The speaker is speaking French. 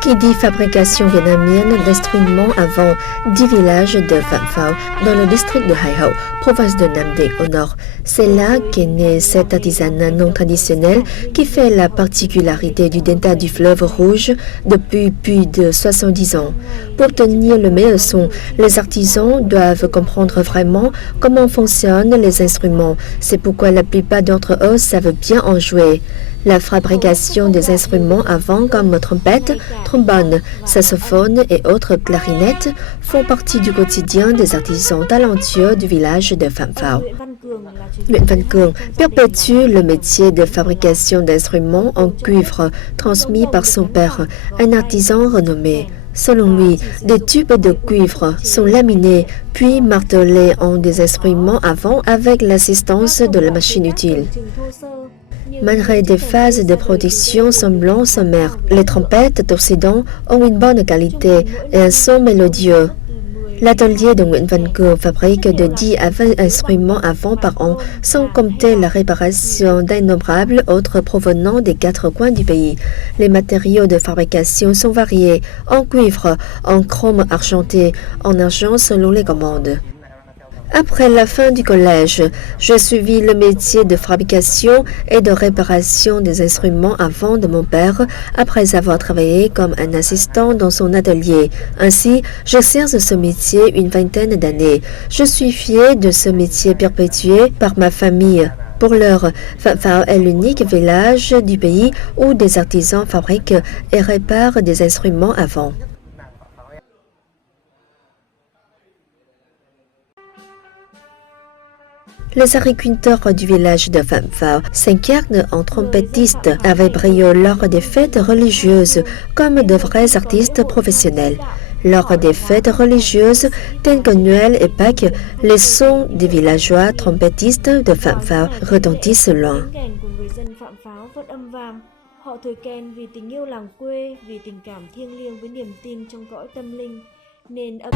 Qui dit fabrication vietnamienne d'instruments avant 10 villages de Phạm Pháo dans le district de Hải Hậu, province de Nam Định au nord. C'est là qu'est né cet artisanat non traditionnel qui fait la particularité du delta du fleuve Rouge depuis plus de 70 ans. Pour tenir le meilleur son, les artisans doivent comprendre vraiment comment fonctionnent les instruments. C'est pourquoi la plupart d'entre eux savent bien en jouer. La fabrication des instruments avant comme trompette, trombone, saxophone et autres clarinettes font partie du quotidien des artisans talentueux du village de Phạm Pháo. Nguyễn Văn Cường perpétue le métier de fabrication d'instruments en cuivre transmis par son père, un artisan renommé. Selon lui, des tubes de cuivre sont laminés puis martelés en des instruments avant avec l'assistance de la machine utile. Malgré des phases de production semblant sommaires, les trompettes d'Occident ont une bonne qualité et un son mélodieux. L'atelier de Nguyễn Văn Cường fabrique de 10 à 20 instruments avant par an, sans compter la réparation d'innombrables autres provenant des 4 coins du pays. Les matériaux de fabrication sont variés, en cuivre, en chrome argenté, en argent selon les commandes. Après la fin du collège, j'ai suivi le métier de fabrication et de réparation des instruments avant de mon père, après avoir travaillé comme un assistant dans son atelier. Ainsi, j'exerce ce métier une vingtaine d'années. Je suis fier de ce métier perpétué par ma famille. Pour l'heure, Phạm Pháo est l'unique village du pays où des artisans fabriquent et réparent des instruments avant. Les agriculteurs du village de Phạm Pháo s'incarnent en trompettistes avec brio lors des fêtes religieuses comme de vrais artistes professionnels. Lors des fêtes religieuses telles que Noël et Pâques, les sons des villageois trompettistes de Phạm Pháo retentissent loin. Họ thổi kèn vì tình yêu làng quê, vì tình cảm thiêng liêng với niềm tin trong cõi tâm linh, nên âm